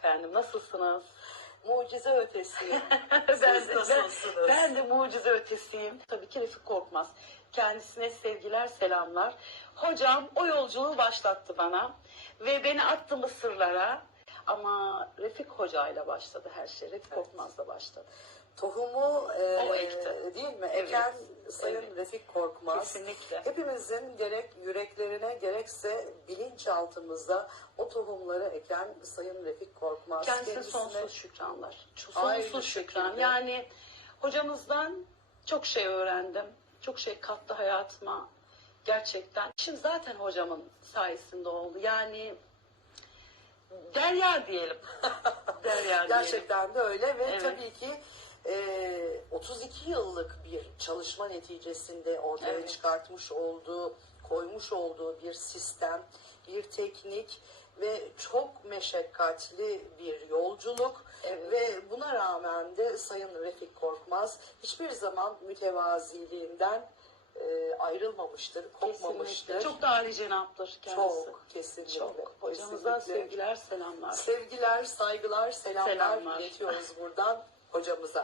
Efendim nasılsınız? Mucize ötesi. ben, de, ben, ben de mucize ötesiyim. Tabii ki Refik Korkmaz. Kendisine sevgiler, selamlar. Hocam o yolculuğu başlattı bana. Ve beni attı Mısırlara. Ama Refik Hoca ile başladı her şey. Refik Korkmaz'la başladı. Tohumu e, O ekti. değil mi? Evet. Eken Sayın Evet. Refik Korkmaz. Kesinlikle. Hepimizin gerek yüreklerine gerekse bilinçaltımızda o tohumları eken Sayın Refik Korkmaz. Kendisine Kendisine- sonsuz şükranlar. Sonsuz şükran. Yani hocamızdan çok şey öğrendim. Çok şey kattı hayatıma. Gerçekten. Şimdi zaten hocamın sayesinde oldu. Yani derya diyelim. derya diyelim. Gerçekten de öyle ve Evet. tabii ki e, 32 yıllık bir çalışma neticesinde ortaya Evet. çıkartmış olduğu, koymuş olduğu bir sistem, bir teknik ve çok meşakkatli bir yolculuk Evet. ve buna rağmen de Sayın Refik Korkmaz hiçbir zaman mütevaziliğinden e, ayrılmamıştır, kopmamıştır. Kesinlikle. Çok da âli cenaptır kendisi. Çok, kesinlikle. Çok. Hocamızdan kesinlikle. sevgiler, selamlar. Sevgiler, saygılar, selamlar, Selamlar. iletiyoruz buradan hocamıza.